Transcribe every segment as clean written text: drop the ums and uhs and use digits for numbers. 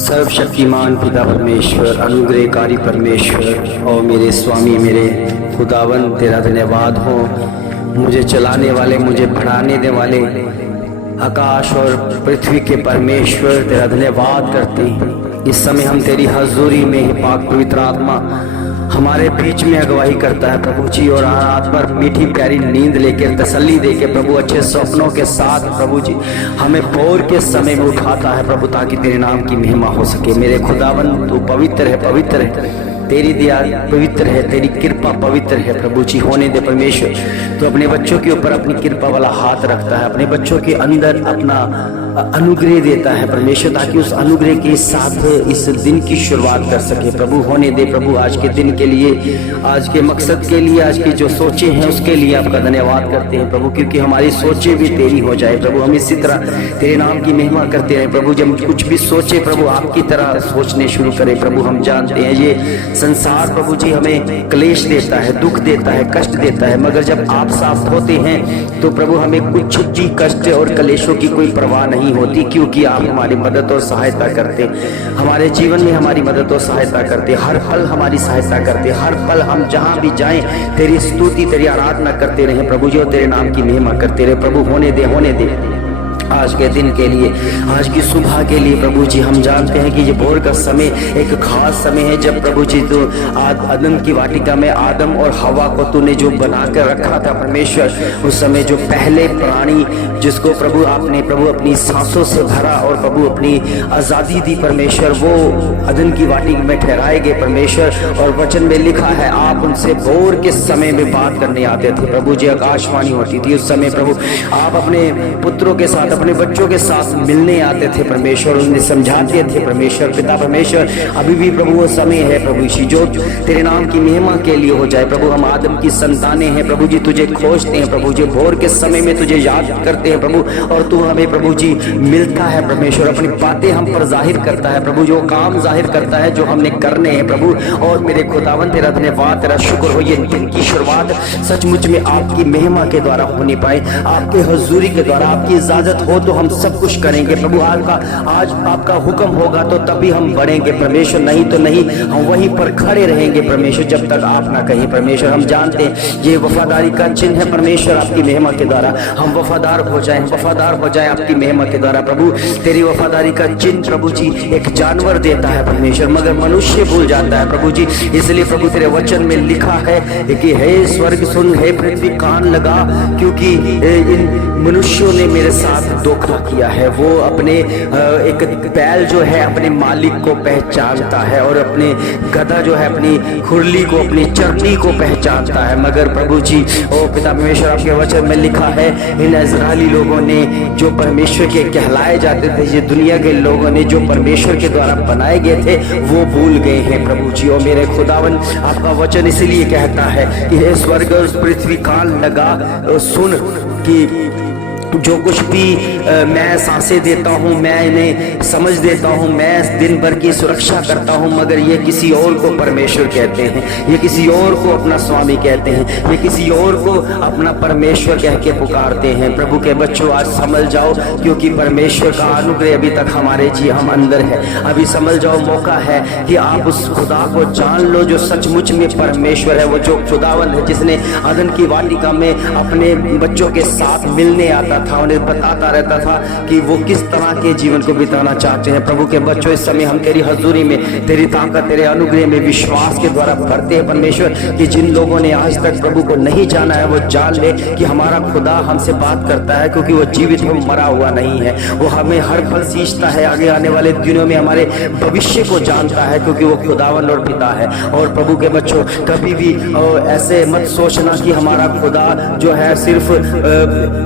सर्वशक्तिमान पिता परमेश्वर, अनुग्रहकारी परमेश्वर और मेरे स्वामी, मेरे खुदावन, तेरा धन्यवाद हो। मुझे चलाने वाले, मुझे बढ़ाने देने वाले आकाश और पृथ्वी के परमेश्वर, तेरा धन्यवाद करते हैं। इस समय हम तेरी हजूरी में ही पाक पवित्र आत्मा हमारे बीच में अगुवाई करता है प्रभु जी, और रात भर मीठी प्यारी नींद लेकर, तसल्ली देकर प्रभु, अच्छे सपनों के साथ प्रभु जी हमें भोर के समय में उठाता है प्रभु, ताकि तेरे नाम की महिमा हो सके। मेरे खुदावन, तू पवित्र है, पवित्र है, तेरी दया पवित्र है, तेरी कृपा पवित्र है प्रभु जी। होने दे परमेश्वर, तो अपने बच्चों के ऊपर अपनी कृपा वाला हाथ रखता है, अपने बच्चों के अंदर अपना अनुग्रह देता है परमेश्वर, ताकि उस अनुग्रह के साथ इस दिन की शुरुआत कर सके प्रभु। होने दे प्रभु, आज के दिन के लिए, आज के मकसद के लिए, आज की जो सोचे हैं उसके लिए आपका धन्यवाद करते हैं प्रभु, क्योंकि हमारी सोचे भी तेरी हो जाए प्रभु। हम इसी तरह तेरे नाम की महिमा करते रहे प्रभु। जब कुछ भी सोचे प्रभु, आपकी तरह सोचने शुरू करें प्रभु। हम जानते हैं ये संसार प्रभु जी हमें क्लेश देता है, दुख देता है, कष्ट देता है, मगर जब आप साथ होते हैं तो प्रभु हमें कुछ भी कष्ट और क्लेशों की कोई परवाह नहीं होती, क्योंकि आप हमारी मदद और सहायता करते, हमारे जीवन में हमारी मदद और सहायता करते, हर पल हमारी सहायता करते, हर पल हम जहां भी जाएं तेरी स्तुति, तेरी आराधना करते रहे प्रभु जी, और तेरे नाम की महिमा करते रहे प्रभु। होने दे, होने दे आज के दिन के लिए, आज की सुबह के लिए प्रभु जी। हम जानते हैं कि ये भोर का समय एक खास समय है, जब प्रभु जी तो आदम की वाटिका में आदम और हवा को तूने जो बना कर रखा था परमेश्वर, उस समय जो पहले प्राणी जिसको प्रभु आपने प्रभु अपनी सांसों से भरा और प्रभु अपनी आजादी दी परमेश्वर, वो अदन की वाटिका में ठहराए गए परमेश्वर। और वचन में लिखा है आप उनसे भोर के समय में बात करने आते थे प्रभु जी, आकाशवाणी होती थी उस समय प्रभु। आप अपने पुत्रों के साथ, अपने बच्चों के साथ मिलने आते थे परमेश्वर, उन्हें समझाते थे परमेश्वर पिता परमेश्वर। अभी भी प्रभु वो समय है प्रभु यीशु जो तेरे नाम की महिमा के लिए हो जाए प्रभु। हम आदम की संतानें हैं प्रभु जी, तुझे खोजते हैं प्रभु जी, भोर के समय में तुझे याद करते हैं प्रभु, और तू हमें प्रभु जी मिलता है परमेश्वर, अपनी बातें हम पर जाहिर करता है प्रभु, जो काम जाहिर करता है जो हमने करने हैं प्रभु। और मेरे खुदावन तेरा धन्यवाद, तेरा शुक्र हो, ये दिन की शुरुआत सचमुच में आपकी महिमा के द्वारा होने पाए, आपके हजूरी के द्वारा, आपकी इजाजत हो तो हम सब कुछ करेंगे प्रभु। आज आपका हुक्म होगा तो तभी हम बढ़ेंगे परमेश्वर, नहीं तो नहीं, हम वहीं पर खड़े रहेंगे परमेश्वर जब तक आप ना कहें परमेश्वर। हम जानते हैं ये वफादारी का चिन्ह है परमेश्वर, आपकी महिमा के द्वारा हम वफादार हो जाएं, वफादार हो जाए आपकी महिमा के द्वारा प्रभु। तेरी वफादारी का चिन्ह प्रभु जी एक जानवर देता है परमेश्वर, मगर मनुष्य भूल जाता है प्रभु जी। इसलिए प्रभु तेरे वचन में लिखा है कि हे स्वर्ग सुन, हे पृथ्वी कान लगा, क्योंकि इन मनुष्यों ने मेरे साथ धोखा किया है। वो अपने एक बैल जो है अपने मालिक को पहचानता है और अपने गधा जो है अपनी खुरली को, अपनी चरनी को पहचानता है। मगर प्रभु जी, ओ पिता परमेश्वर, आपके वचन में लिखा है इन इजरायली लोगों ने जो परमेश्वर के कहलाए जाते थे, ये दुनिया के लोगों ने जो परमेश्वर के द्वारा बनाए गए थे, वो भूल गए हैं प्रभु जी। और मेरे खुदावन, आपका वचन इसलिए कहता है कि हे स्वर्ग और पृथ्वी कान लगा सुन कि जो कुछ भी मैं सांसें देता हूँ, मैं इन्हें समझ देता हूँ, मैं दिन भर की सुरक्षा करता हूँ, मगर ये किसी और को परमेश्वर कहते हैं, ये किसी और को अपना स्वामी कहते हैं, ये किसी और को अपना परमेश्वर कह के पुकारते हैं। प्रभु के बच्चों, आज समझ जाओ, क्योंकि परमेश्वर का अनुग्रह अभी तक हमारे जी हम अंदर है। अभी समझ जाओ, मौका है कि आप उस खुदा को जान लो जो सचमुच में परमेश्वर है, वो जो खुदावन है जिसने अदन की वाटिका में अपने बच्चों के साथ मिलने आता था, उन्हें बताता रहता था कि वो किस तरह के जीवन को बिताना चाहते हैं। प्रभु के बच्चों, इस समय हम तेरी हजूरी में, तेरी ताकत, तेरे अनुग्रह में विश्वास के द्वारा भरते हैं परमेश्वर, कि जिन लोगों ने आज तक प्रभु को नहीं जाना है वो जान ले कि हमारा खुदा हमसे बात करता है, क्योंकि वो जीवित हो, मरा हुआ नहीं है। वो हमें हर पल सींचता है, आगे आने वाले दिनों में हमारे भविष्य को जानता है, क्योंकि वो खुदावन और पिता है। और प्रभु के बच्चों, कभी भी ऐसे मत सोचना कि हमारा खुदा जो है सिर्फ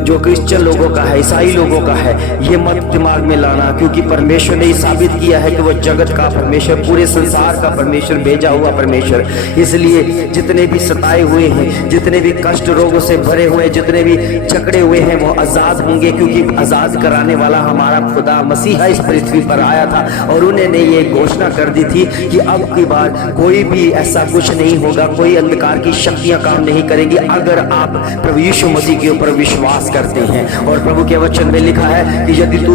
जो क्रिश्चियन लोगों का है, ईसाई लोगों का है, ये मत दिमाग में लाना, क्योंकि परमेश्वर ने साबित किया है कि वो जगत का परमेश्वर, पूरे संसार का परमेश्वर, भेजा हुआ परमेश्वर। इसलिए जितने भी सताए हुए हैं, जितने भी कष्ट रोगों से भरे हुए, जितने भी जकड़े हुए हैं, वो आजाद होंगे, क्योंकि आजाद कराने वाला हमारा खुदा मसीहा इस पृथ्वी पर आया था। और उन्होंने ये घोषणा कर दी थी कि अब की बार कोई भी ऐसा कुछ नहीं होगा, कोई अंधकार की शक्तियां काम नहीं करेंगी अगर आप प्रभु यीशु मसीह के ऊपर विश्वास करते हैं। और प्रभु के वचन में लिखा है कि यदि तू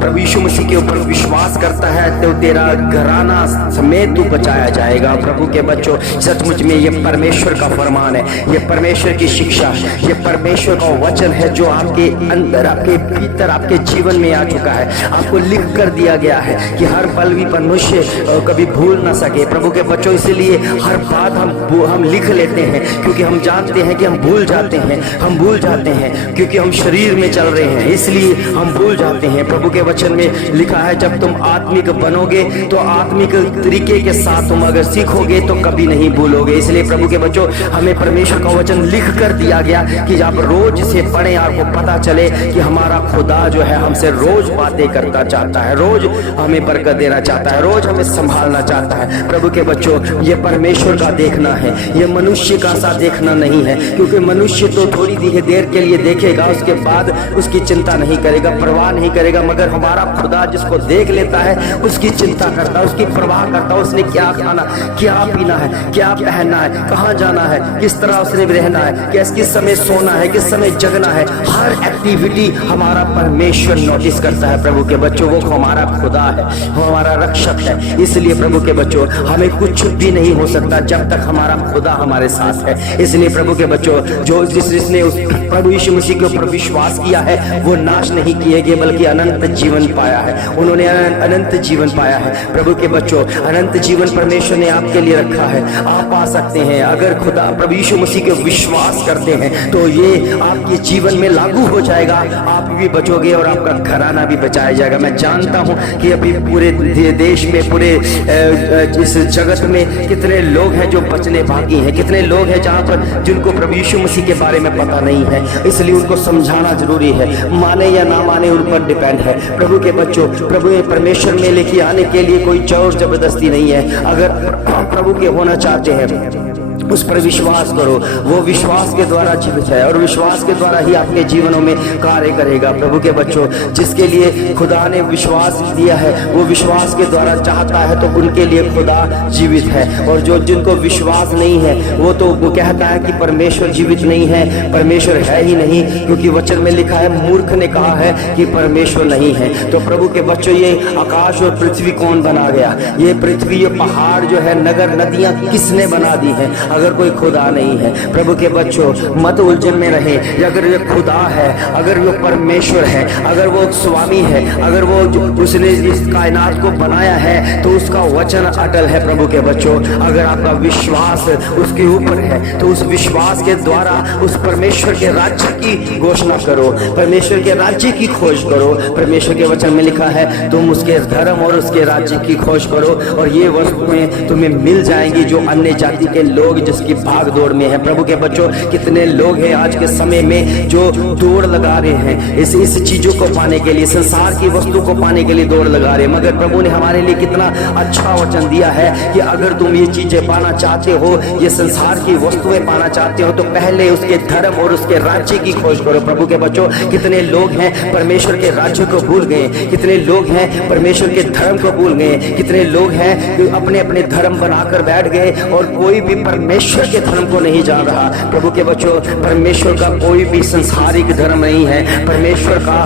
प्रभु यीशु मसीह के ऊपर विश्वास करता है तो तेरा घराना समेत तू बचाया जाएगा। प्रभु के बच्चों, सचमुच में ये परमेश्वर का फरमान है, ये परमेश्वर की शिक्षा है, ये परमेश्वर का वचन है जो आपके अंदर, आपके भीतर, आपके जीवन में आ चुका है। आपको लिख कर दिया गया है कि हर पल भी मनुष्य कभी भूल ना सके। प्रभु के बच्चों, इसलिए हर बात हम लिख लेते हैं, क्योंकि हम जानते हैं कि हम भूल जाते हैं, हम भूल जाते हैं, क्योंकि हम शरीर में चल रहे हैं, इसलिए हम भूल जाते हैं। प्रभु के वचन में लिखा है, जब तुम आत्मिक बनोगे तो आत्मिक तरीके के साथ तुम अगर सीखोगे तो कभी नहीं भूलोगे। इसलिए प्रभु के बच्चों, हमें परमेश्वर का वचन लिख कर दिया गया कि आप रोज से पढ़ें, आपको पता चले कि हमारा खुदा जो है हमसे रोज बातें करता चाहता है, रोज हमें बरकत देना चाहता है, रोज हमें संभालना चाहता है। प्रभु के बच्चों, ये परमेश्वर का देखना है, ये मनुष्य का सा देखना नहीं है, क्योंकि मनुष्य तो थोड़ी देर के लिए देखेगा, उसके बाद उसकी चिंता नहीं करेगा, परवाह नहीं करेगा। मगर हमारा खुदा जिसको देख लेता है उसकी चिंता करता है, उसकी परवाह करता है, उसने क्या खाना, क्या पीना है, क्या पहनना है, कहाँ जाना है, किस तरह उसने रहना है, किस समय सोना है, किस समय जगना है, हर एक्टिविटी हमारा परमेश्वर नोटिस करता है। प्रभु के बच्चों, वो हमारा खुदा है, वो हमारा रक्षक है। इसलिए प्रभु के बच्चों, हमें कुछ भी नहीं हो सकता जब तक हमारा खुदा हमारे साथ है। इसलिए प्रभु के बच्चों, जो जिसने उस प्रभु यीशु मसीह के ऊपर विश्वास किया है वो नाश नहीं किए गए, बल्कि अनंत जीवन पाया है। उन्होंने अनंत जीवन पाया है। प्रभु के बच्चों, अनंत जीवन परमेश्वर ने आपके लिए रखा है, आप पा सकते हैं। अगर खुदा प्रभु यीशु मसीह के विश्वास करते हैं तो ये आपके जीवन में लागू हो जाएगा, आप भी बचोगे और आपका घराना भी बचाया जाएगा। मैं जानता हूं कि अभी पूरे देश में, पूरे इस जगत में कितने लोग हैं जो बचने बाकी हैं, कितने लोग हैं जहां पर जिनको प्रभु यीशु मसीह के बारे में पता नहीं है। इसलिए उनको समझाना जरूरी है, माने या ना माने उन पर डिपेंड है। प्रभु के बच्चों, प्रभु परमेश्वर में लेके आने के लिए कोई जोर जबरदस्ती नहीं है। अगर प्रभु के होना चाहते हैं उस पर विश्वास करो, वो विश्वास के द्वारा जीवित है और विश्वास के द्वारा ही आपके जीवनों में कार्य करेगा। प्रभु के बच्चों, जिसके लिए खुदा ने विश्वास दिया है वो विश्वास के द्वारा चाहता है, तो उनके लिए खुदा जीवित है। और जो जिनको विश्वास नहीं है वो तो वो कहता है कि परमेश्वर जीवित नहीं है, परमेश्वर है ही नहीं, क्योंकि वचन में लिखा है, मूर्ख ने कहा है कि परमेश्वर नहीं है। तो प्रभु के बच्चों, ये आकाश और पृथ्वी कौन बना गया? ये पृथ्वी, ये पहाड़ जो है, नगर नदियां किसने बना दी है? अगर कोई खुदा नहीं है। प्रभु के बच्चों, मत उलझन में रहे। अगर ये खुदा है, अगर वो परमेश्वर है, अगर वो स्वामी है, अगर वो उसने इस कायनात को बनाया है, तो उसका वचन अटल है। प्रभु के बच्चों, अगर आपका विश्वास उसके ऊपर है तो उस विश्वास के द्वारा उस परमेश्वर के राज्य की घोषणा करो, परमेश्वर के राज्य की खोज करो। परमेश्वर के वचन में लिखा है, तुम उसके धर्म और उसके राज्य की खोज करो और ये वस्तुएं तुम्हें मिल जाएंगी जो अन्य जाति के लोग जिसकी भाग दौड़ में है। प्रभु के बच्चों, कितने लोग हैं आज के समय में जो दौड़ लगा रहे हैं इस चीजों को पाने के लिए, संसार की वस्तु को पाने के लिए दौड़ लगा रहे हैं। मगर प्रभु ने हमारे लिए कितना अच्छा वचन दिया है कि अगर तुम ये चीजें पाना चाहते हो, ये संसार की वस्तुएं पाना चाहते हो, तो पहले उसके धर्म और उसके राज्य की खोज करो। प्रभु के बच्चों, कितने लोग हैं परमेश्वर के राज्य को भूल गए, कितने लोग हैं परमेश्वर के धर्म को भूल गए, कितने लोग हैं जो अपने अपने धर्म बनाकर बैठ गए और कोई भी परमेश्वर के धर्म को नहीं जान रहा। प्रभु के बच्चों, परमेश्वर का कोई भी संसारिक धर्म नहीं है। परमेश्वर का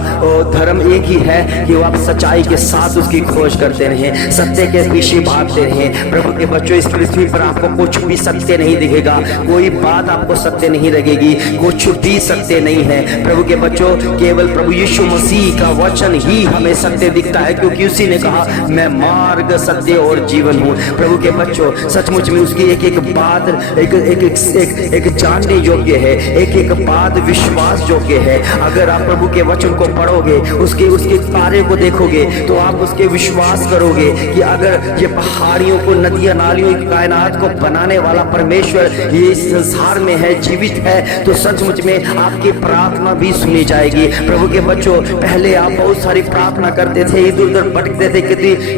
धर्म एक ही है कि वो आप सच्चाई के साथ उसकी खोज करते रहें, सत्य के पीछे भागते रहें। प्रभु के बच्चों, इस पृथ्वी पर आपको कुछ भी सत्य नहीं दिखेगा, कोई बात आपको सत्य नहीं लगेगी, कुछ भी सत्य नहीं है। प्रभु के बच्चों, केवल प्रभु यीशु मसीह का वचन ही हमें सत्य दिखता है, क्योंकि उसी ने कहा, मैं मार्ग, सत्य और जीवन हूँ। प्रभु के बच्चों, सचमुच में उसकी एक एक बात एक जानने योग्य है, एक एक बात विश्वास योग्य है। अगर आप प्रभु के वचन को पढ़ोगे, उसके कार्य को देखोगे, तो आप उसके विश्वास करोगे कि अगर ये पहाड़ियों को, नदियां, नालियों, कायनात को बनाने वाला परमेश्वर ये इस संसार में है, जीवित है, तो सचमुच में आपकी प्रार्थना भी सुनी जाएगी। प्रभु के बच्चों, पहले आप बहुत सारी प्रार्थना करते थे, इधर उधर भटकते थे,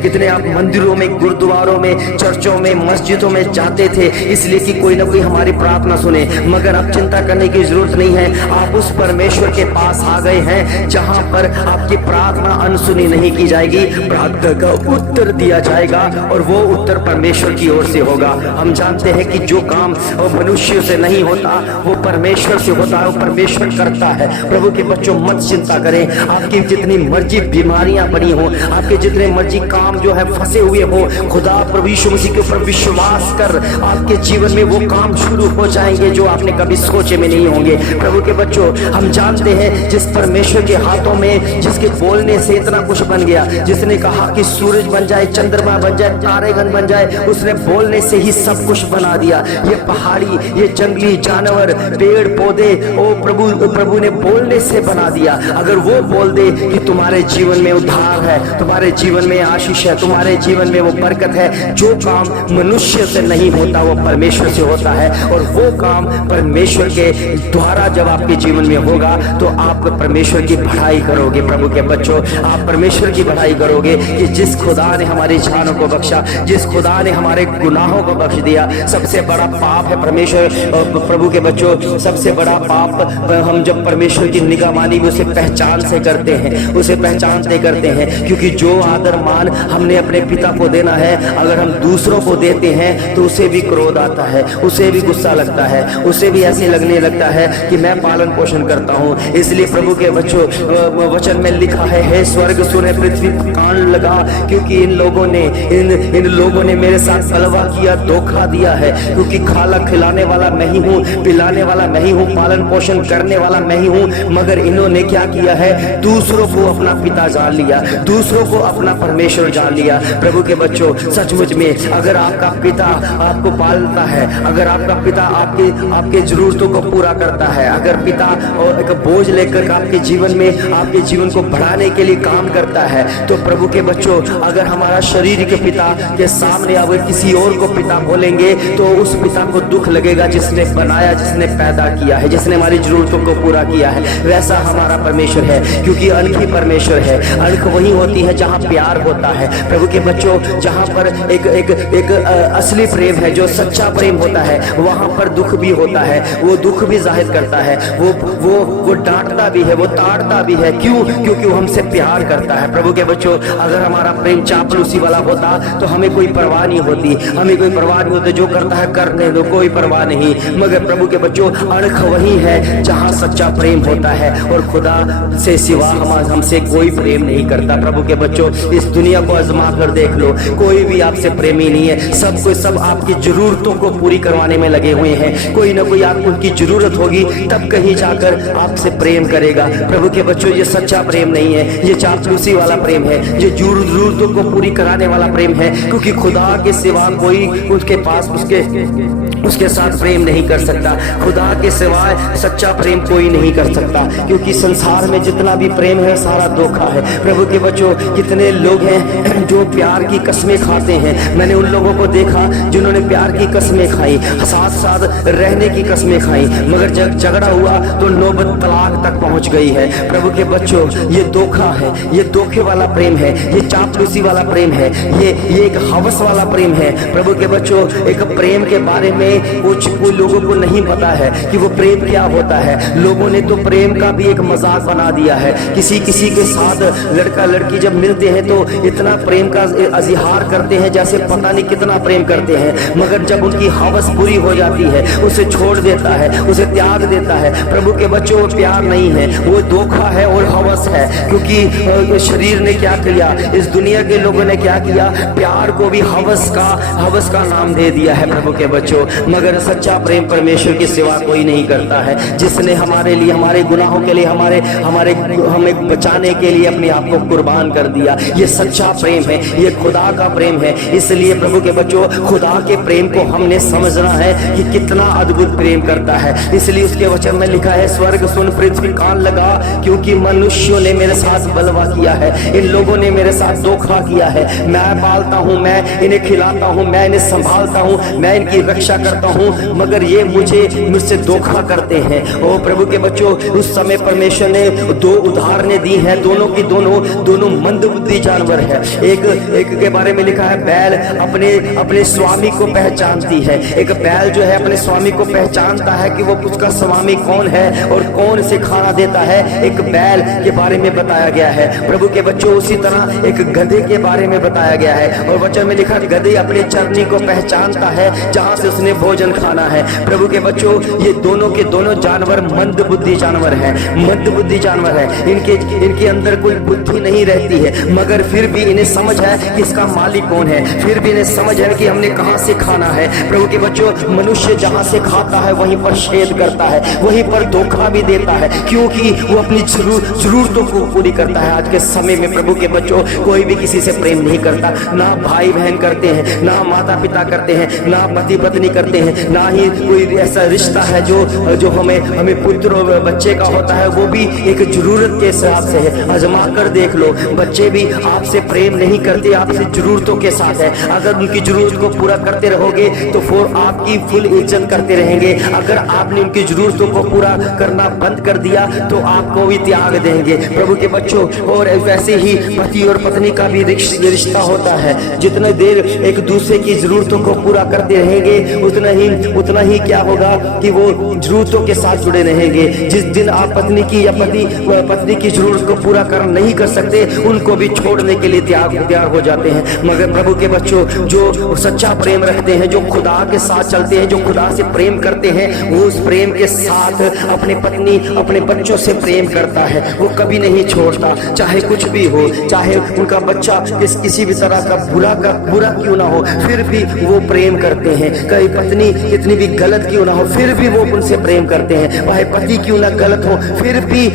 कितने आप मंदिरों में, गुरुद्वारों में, चर्चों में, मस्जिदों में जाते थे इसलिए कि कोई ना कोई हमारी प्रार्थना सुने। मगर अब चिंता करने की जरूरत नहीं है, आप उस परमेश्वर के पास आ गए हैं जहां पर आपकी प्रार्थना अनसुनी नहीं की जाएगी, प्रार्थना का उत्तर दिया जाएगा और वो उत्तर परमेश्वर की ओर से होगा। हम जानते हैं कि जो काम मनुष्य से नहीं होता वो परमेश्वर से होता है, वो परमेश्वर करता है। प्रभु के बच्चों, मत चिंता करें। आपकी जितनी मर्जी बीमारियां पड़ी हो, आपके जितने मर्जी काम जो है फंसे हुए हो, खुदा प्रभु यीशु मसीह के ऊपर विश्वास कर, आपके जीवन में वो काम शुरू हो जाएंगे जो आपने कभी सोचे में नहीं होंगे। प्रभु के बच्चों, हम जानते हैं जिस परमेश्वर के हाथों में, जिसके बोलने से इतना कुछ बन गया, जिसने कहा कि सूरज बन जाए, चंद्रमा बन जाए, तारेगण बन जाए, उसने बोलने से ही सब कुछ बना दिया। ये पहाड़ी, ये जंगली जानवर, पेड़ पौधे, ओ प्रभु ने बोलने से बना दिया। अगर वो बोल दे कि तुम्हारे जीवन में उद्धार है, तुम्हारे जीवन में आशीष है, तुम्हारे जीवन में वो बरकत है, जो काम मनुष्य से नहीं होता वो परमेश्वर से होता है, और वो काम परमेश्वर के द्वारा जब आपके जीवन में होगा तो आप परमेश्वर की बढ़ाई करोगे। प्रभु के बच्चों, आप परमेश्वर की बढ़ाई करोगे कि जिस खुदा ने हमारी जानों को बख्शा, जिस खुदा ने हमारे गुनाहों को बख्श दिया। सबसे बड़ा पाप है परमेश्वर, प्रभु के बच्चों, सबसे बड़ा पाप हम जब परमेश्वर की निगाहमानी में उसे पहचान से करते हैं, उसे पहचानते करते हैं, क्योंकि जो आदर मान हमने अपने पिता को देना है, अगर हम दूसरों को देते हैं तो उसे भी क्रोध आता है, उसे भी गुस्सा लगता है, उसे भी ऐसे लगने लगता है कि मैं पालन पोषण करता हूँ। इसलिए प्रभु के बच्चों, वचन में लिखा है, हे स्वर्ग सुने, पृथ्वी कान लगा, क्योंकि इन लोगों ने मेरे साथ छलवा किया, धोखा दिया है। क्योंकि खाला खिलाने वाला मैं ही हूँ, पिलाने वाला मैं ही हूँ, पालन पोषण करने वाला मैं ही हूँ, मगर इन्होंने क्या किया है, दूसरों को अपना पिता जान लिया, दूसरों को अपना परमेश्वर जान लिया। प्रभु के बच्चों, सचमुच में अगर आपका पिता आपको पालता है, अगर आपका पिता आपके जरूरतों को पूरा करता है, अगर पिता एक बोझ लेकर आपके जीवन में, आपके जीवन को बढ़ाने के लिए काम करता है, तो प्रभु के बच्चों, अगर हमारा शरीर के पिता के सामने अगर किसी और को पिता बोलेंगे तो उस पिता को दुख लगेगा जिसने बनाया, जिसने पैदा किया है, जिसने हमारी जरूरतों को पूरा किया है। वैसा हमारा परमेश्वर है, क्योंकि अनखी परमेश्वर है। अनख वही होती है जहाँ प्यार होता है। प्रभु के बच्चों, जहाँ पर एक असली प्रेम है, जो सच्चा प्रेम होता है, वहाँ पर दुख भी होता है, वो दुख भी जाहिर करता है, वो डांटता भी है, वो ताड़ता भी है। क्यों? क्योंकि वो हमसे प्यार करता है। प्रभु के बच्चों, अगर हमारा प्रेम चापलूसी वाला होता तो हमें कोई परवाह नहीं होती, हमें कोई परवाह नहीं होती, जो करता है करने दो, कोई परवाह नहीं। मगर प्रभु के बच्चों, अणख वही है जहाँ सच्चा प्रेम होता है, और खुदा से सिवा हमसे कोई प्रेम नहीं करता। प्रभु के बच्चों, इस दुनिया को आजमा कर देख लो, कोई भी आपसे प्रेमी नहीं है। सब आपकी जरूरतों को पूरी करवाने में लगे हुए हैं। कोई ना कोई आपको उनकी जरूरत होगी तब कहीं जाकर आपसे प्रेम करेगा। प्रभु के बच्चों, ये सच्चा प्रेम नहीं है, ये चापलूसी वाला प्रेम है, ये जरूरतों को पूरी कराने वाला प्रेम है। क्योंकि खुदा के सिवा कोई उसके पास उसके साथ प्रेम नहीं कर सकता। खुदा के सिवाय सच्चा प्रेम कोई नहीं कर सकता। क्योंकि संसार में जितना भी प्रेम है सारा धोखा है। प्रभु के बच्चों, कितने लोग हैं जो प्यार की कसमें खाते हैं। मैंने उन लोगों को देखा जिन्होंने प्यार की कसमें खाई, साथ साथ रहने की कसमें खाई, मगर जब झगड़ा हुआ तो नौबत तलाक तक पहुंच गई है। प्रभु के बच्चों, ये धोखा है, ये धोखे वाला प्रेम है, ये चापलूसी वाला प्रेम है, ये एक हवस वाला प्रेम है। प्रभु के बच्चों, एक प्रेम के बारे में कुछ लोगों को नहीं पता है कि वो प्रेम क्या होता है। लोगों ने तो प्रेम का भी एक मजाक बना दिया है। किसी के साथ लड़का लड़की जब मिलते हैं तो इतना प्रेम का इजहार करते हैं जैसे पता नहीं कितना प्रेम करते हैं, मगर जब उनकी हवस पूरी हो जाती है उसे छोड़ देता है, उसे त्याग देता है। प्रभु के बच्चों, वो प्यार नहीं है, वो धोखा है और हवस है। क्योंकि शरीर ने क्या किया, इस दुनिया के लोगों ने क्या किया, प्यार को भी हवस का नाम दे दिया है। प्रभु के बच्चों, मगर सच्चा प्रेम परमेश्वर के सिवा कोई नहीं करता है, जिसने हमारे लिए, हमारे गुनाहों के लिए, हमें बचाने के लिए अपने आप को कुर्बान कर दिया। ये सच्चा प्रेम है, ये खुदा का प्रेम है। इसलिए प्रभु के बच्चों, खुदा के प्रेम को हमने समझना है कि कितना अद्भुत प्रेम करता है। इसलिए उसके वचन में लिखा है, स्वर्ग सुन पृथ्वी कान लगा, क्योंकि मनुष्यों ने मेरे साथ बलवा किया है। इन लोगों ने मेरे साथ धोखा किया है। मैं पालता हूँ, मैं इन्हें खिलाता हूँ, मैं इन्हें संभालता हूँ, मैं इनकी रक्षा करता हूँ, मगर ये मुझसे धोखा करते हैं। ओ प्रभु के बच्चों, उस समय परमेश्वर ने दो उदाहरणें दी हैं, दोनों मंदबुद्धि जानवर है। एक के बारे में लिखा है, बैल अपने स्वामी को पहचानती है। एक बैल जो है अपने स्वामी को पहचानता है कि वो उसका स्वामी कौन है और कौन से खाना देता है। एक बैल के बारे में बताया गया है। प्रभु के बच्चों, उसी तरह एक गधे के बारे में बताया गया है और वचन में लिखा, गधे अपने चरनी को पहचानता है जहां से उसने भोजन खाना है। प्रभु के बच्चों, ये दोनों के दोनों जानवर मंदबुद्धि जानवर हैं, मंदबुद्धि जानवर है। इनके अंदर कोई बुद्धि नहीं रहती है, मगर फिर भी इन्हें समझ है कि इसका मालिक कौन है, फिर भी इन्हें समझ है कि हमने कहां से खाना है। प्रभु के बच्चों, मनुष्य जहां से खाता है वहीं पर छेद करता है, वहीं पर धोखा भी देता है, क्योंकि वो अपनी जरूरतों को पूरी करता है। आज के समय में प्रभु के बच्चों, कोई भी किसी से प्रेम नहीं करता। ना भाई बहन करते हैं, ना माता पिता करते हैं, ना पति पत्नी करते हैं, ना ही कोई ऐसा रिश्ता है जो हमें पुत्र और बच्चे का होता है। वो भी एक जरूरत के हिसाब से है। आजमा कर देख लो, बच्चे भी आपसे प्रेम नहीं करते, आपसे जरूरतों के साथ है। अगर उनकी जरूरत को पूरा करते रहोगे तो फिर आपकी फुल इज्जत करते रहेंगे। अगर आपने उनकी जरूरतों को पूरा करना बंद कर दिया तो आपको भी त्याग देंगे। प्रभु के बच्चों, और वैसे ही पति और पत्नी का भी रिश्ता होता है। जितने देर एक दूसरे की जरूरतों को पूरा करते रहेंगे उतना ही क्या होगा कि वो जरूरतों के साथ जुड़े रहेंगे। जिस दिन आप पत्नी की या पत्नी की जरूरत को पूरा नहीं कर सकते, उनको भी छोड़ने के लिए तैयार हो जाते हैं। मगर प्रभु के बच्चों, जो सच्चा प्रेम रखते हैं, जो खुदा के साथ चलते हैं, जो खुदा से प्रेम करते हैं, वो उस प्रेम के साथ अपने पत्नी अपने बच्चों से प्रेम करता है। वो कभी नहीं छोड़ता, चाहे कुछ भी हो, चाहे उनका बच्चा किसी भी तरह का बुरा क्यों ना हो, फिर भी वो प्रेम करते हैं। कई पत्नी कितनी भी गलत क्यों ना हो, फिर भी वो उनसे प्रेम करते हैं। वह पति क्यों ना गलत हो, फिर भी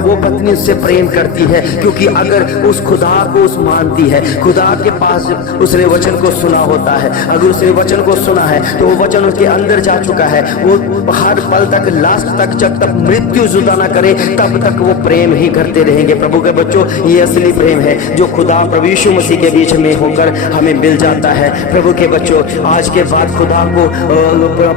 वो पत्नी उससे प्रेम करती है। क्योंकि अगर उस खुदा को उस मानती है, खुदा के पास उसने वचन को सुना होता है, अगर उसने वचन को सुना है तो वो वचन उसके अंदर जा चुका है। वो हर पल तक, लास्ट तक, जब तक मृत्यु जुदा ना करे तब तक वो प्रेम ही करते रहेंगे। प्रभु के बच्चों, ये असली प्रेम है जो खुदा प्रभु यीशु मसीह के बीच में होकर हमें मिल जाता है। प्रभु के बच्चों, आज के बाद खुदा को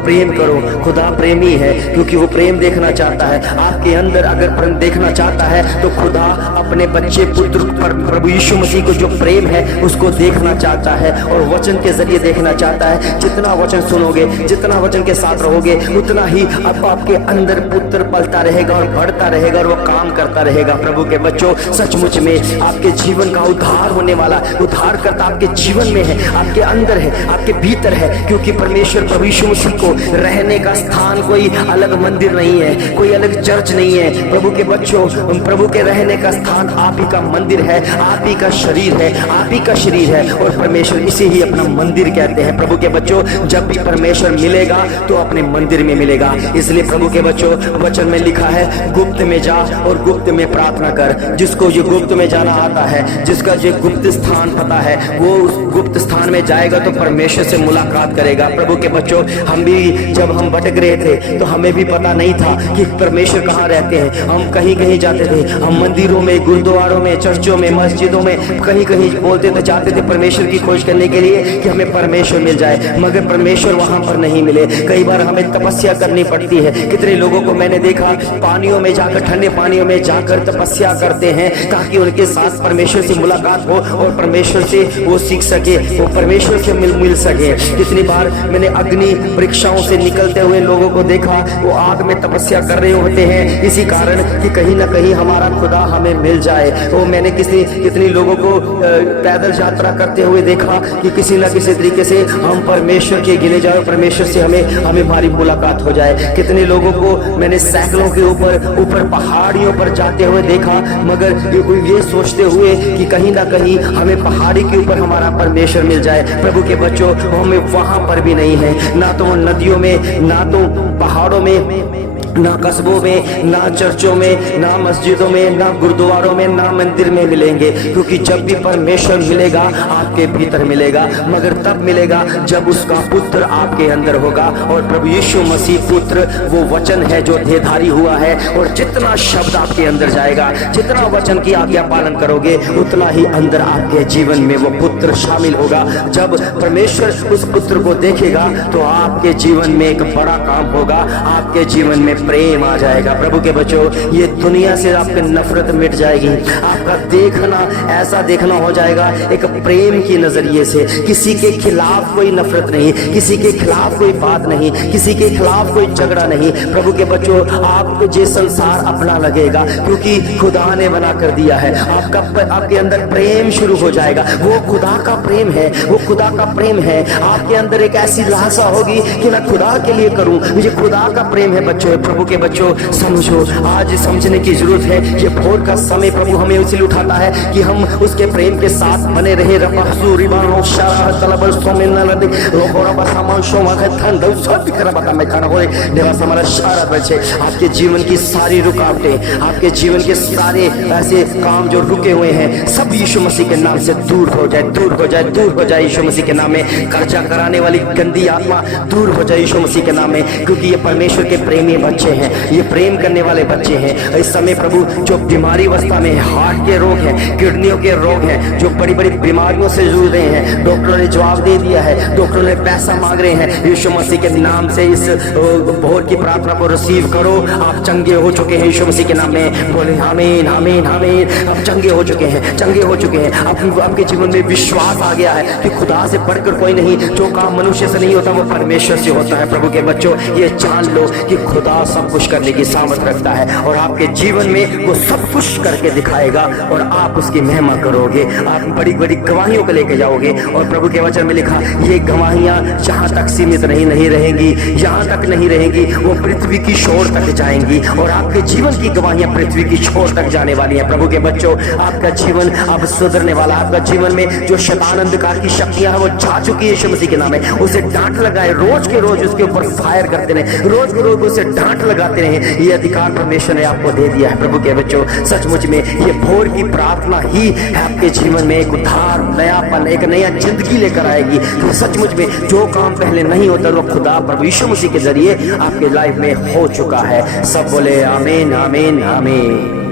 प्रेम करो। खुदा प्रेमी है क्योंकि वो प्रेम देखना चाहता है आपके अंदर। अगर प्रेम देखना चाहता है तो खुदा अपने बच्चे पुत्र पर प्रभु यीशु मसीह को जो प्रेम है उसको देखना चाहता है और वचन के जरिए देखना चाहता है। जितना वचन सुनोगे, जितना वचन के साथ रहोगे, उतना ही आपके अंदर पुत्र पलता रहेगा और बढ़ता रहेगा और वो काम करता रहेगा। प्रभु के बच्चों, सचमुच में आपके जीवन का उद्धार होने वाला उद्धारकर्ता आपके जीवन में है, आपके अंदर है, आपके भीतर है। क्योंकि परमेश्वर प्रभु यीशु मसीह को रहने का स्थान कोई अलग मंदिर नहीं है, कोई अलग चर्च नहीं है। प्रभु के बच्चों, प्रभु के रहने का स्थान आप ही का मंदिर है, आप ही का शरीर है, आप ही का शरीर है, और परमेश्वर इसे ही अपना मंदिर कहते हैं। प्रभु के बच्चों, जब भी परमेश्वर मिलेगा तो अपने मंदिर में मिलेगा। इसलिए प्रभु के बच्चों, वचन में लिखा है, गुप्त में जा और गुप्त में प्रार्थना कर। जिसको ये गुप्त में जाना आता है, जिसका ये गुप्त स्थान पता है, वो उस गुप्त स्थान में जाएगा तो परमेश्वर से मुलाकात करेगा। प्रभु के बच्चों, हम भी जब हम भटक रहे थे तो हमें भी पता नहीं था कि परमेश्वर कहाँ रहते हैं। हम कहीं कहीं जाते थे, हम मंदिरों में, गुरुद्वारों में, चर्चों में, मस्जिदों में कहीं कहीं बोलते थे, जाते थे परमेश्वर की खोज करने के लिए कि हमें परमेश्वर मिल जाए, मगर परमेश्वर वहां पर नहीं मिले। कई बार हमें तपस्या करनी पड़ती है। कितने लोगों को मैंने देखा पानियों में जाकर, ठंडे पानियों में जाकर तपस्या करते हैं ताकि उनके साथ परमेश्वर से मुलाकात हो और परमेश्वर से वो सीख सके, वो परमेश्वर से मिल सके। कितनी बार मैंने अग्नि परीक्षाओं से निकलते हुए लोगों को देखा, वो आग में तपस्या कर रहे होते हैं इसी कारण कि कहीं ना कहीं हमारा खुदा हमें मिल जाए। तो मैंने कितनी लोगों को पैदल यात्रा करते हुए देखा कि किसी न किसी तरीके से हम परमेश्वर के गिने जाए, परमेश्वर से हमें हमारी मुलाकात हो जाए। कितने लोगों को मैंने साइकिलों के ऊपर पहाड़ियों पर जाते हुए देखा, मगर ये सोचते हुए कि कहीं ना कहीं हमें पहाड़ी के ऊपर हमारा परमेश्वर मिल जाए। प्रभु के बच्चों, हमें वहां पर भी नहीं है, ना तो नदियों में, ना तो पहाड़ों में, ना कस्बों में, ना चर्चों में, ना मस्जिदों में, ना गुरुद्वारों में, ना मंदिर में मिलेंगे। क्योंकि जब भी परमेश्वर मिलेगा आपके भीतर मिलेगा, मगर तब मिलेगा जब उसका पुत्र आपके अंदर होगा। और प्रभु यीशु मसीह पुत्र वो वचन है जो देहधारी हुआ है, और जितना शब्द आपके अंदर जाएगा, जितना वचन की आज्ञा पालन करोगे, उतना ही अंदर आपके जीवन में वो पुत्र शामिल होगा। जब परमेश्वर उस पुत्र को देखेगा तो आपके जीवन में एक बड़ा काम होगा, आपके जीवन में प्रेम आ जाएगा। प्रभु के बच्चों, ये दुनिया से आपकी नफरत मिट जाएगी। आपका देखना ऐसा देखना हो जाएगा एक प्रेम की नजरिए से। किसी के खिलाफ कोई नफरत नहीं, किसी के खिलाफ कोई बात नहीं, किसी के खिलाफ कोई झगड़ा नहीं। प्रभु के बच्चों, आपको ये संसार अपना लगेगा क्योंकि खुदा ने बना कर दिया है। आपके अंदर प्रेम शुरू हो जाएगा। वो खुदा का प्रेम है, वो खुदा का प्रेम है। आपके अंदर एक ऐसी लालसा होगी कि मैं खुदा के लिए करूं, मुझे खुदा का प्रेम है। बच्चों, प्रभु के बच्चों, समझो, आज समझने की जरूरत है। ये भोर का समय प्रभु हमें इसलिए उठाता है कि हम उसके प्रेम के साथ बने रहे। आपके जीवन की सारी रुकावटें, आपके जीवन के सारे ऐसे काम जो रुके हुए हैं, सब यीशु मसीह के नाम से दूर हो जाए, दूर हो जाए, दूर हो जाए। यीशु मसीह के नाम में कर्जा कराने वाली गंदी आत्मा दूर हो जाए यीशु मसीह के नाम में, क्योंकि ये परमेश्वर के प्रेमी बच्चे हैं, ये प्रेम करने वाले बच्चे हैं। इस समय प्रभु जो बीमारी अवस्था में, हार्ट के रोग हैं, किडनियों के रोग हैं, जो बड़ी बड़ी बीमारियों से जूझ रहे हैं, डॉक्टरों ने जवाब दे दिया है, डॉक्टरों ने पैसा मांग रहे हैं। यीशु मसीह के नाम से इस भोर की प्रार्थना को रिसीव करो। आप चंगे हो चुके हैं यीशु मसीह के नाम में। बोले आमीन, आमीन, आमीन। आप चंगे हो चुके हैं, चंगे हो चुके हैं। आपके जीवन में विश्वास आ गया है कि खुदा से बढ़कर कोई नहीं। जो काम मनुष्य से नहीं होता वो परमेश्वर से होता है। प्रभु के बच्चों, ये जान लो कि खुदा सब कुछ करने की सामर्थ रखता है, और आपके जीवन में वो सब कुछ करके दिखाएगा और आप उसकी महिमा करोगे। आप बड़ी बड़ी गवाहियों को लेके जाओगे। और प्रभु के वचन में लिखा, ये गवाहियां जहां तक सीमित नहीं रहेंगी, यहां तक नहीं रहेंगी, वो पृथ्वी की छोर तक जाएंगी। और आपके जीवन की गवाहियां पृथ्वी की छोर तक जाने वाली हैं। प्रभु के बच्चों, आपका जीवन अब सुधरने वाला। आपका जीवन में जो शैतान अंधकार की शक्तियां हैं वो जा चुकी है यीशु मसीह के नाम में। उसे डांट लगाए, रोज के रोज उसके ऊपर फायर करते रहे, रोज के रोज उसे डांट लगाते रहे। ये अधिकार परमेश्वर ने आपको दे दिया है। प्रभु के बच्चों, सचमुच में ये भोर की प्रार्थना ही आपके जीवन में एक उद्धार, नयापन, एक नया जिंदगी लेकर आएगी। तो सचमुच में जो काम पहले नहीं होता वो खुदा प्रभु यीशु मसीह के जरिए आपके लाइफ में हो चुका है। सब बोले आमीन, आमीन, आमीन।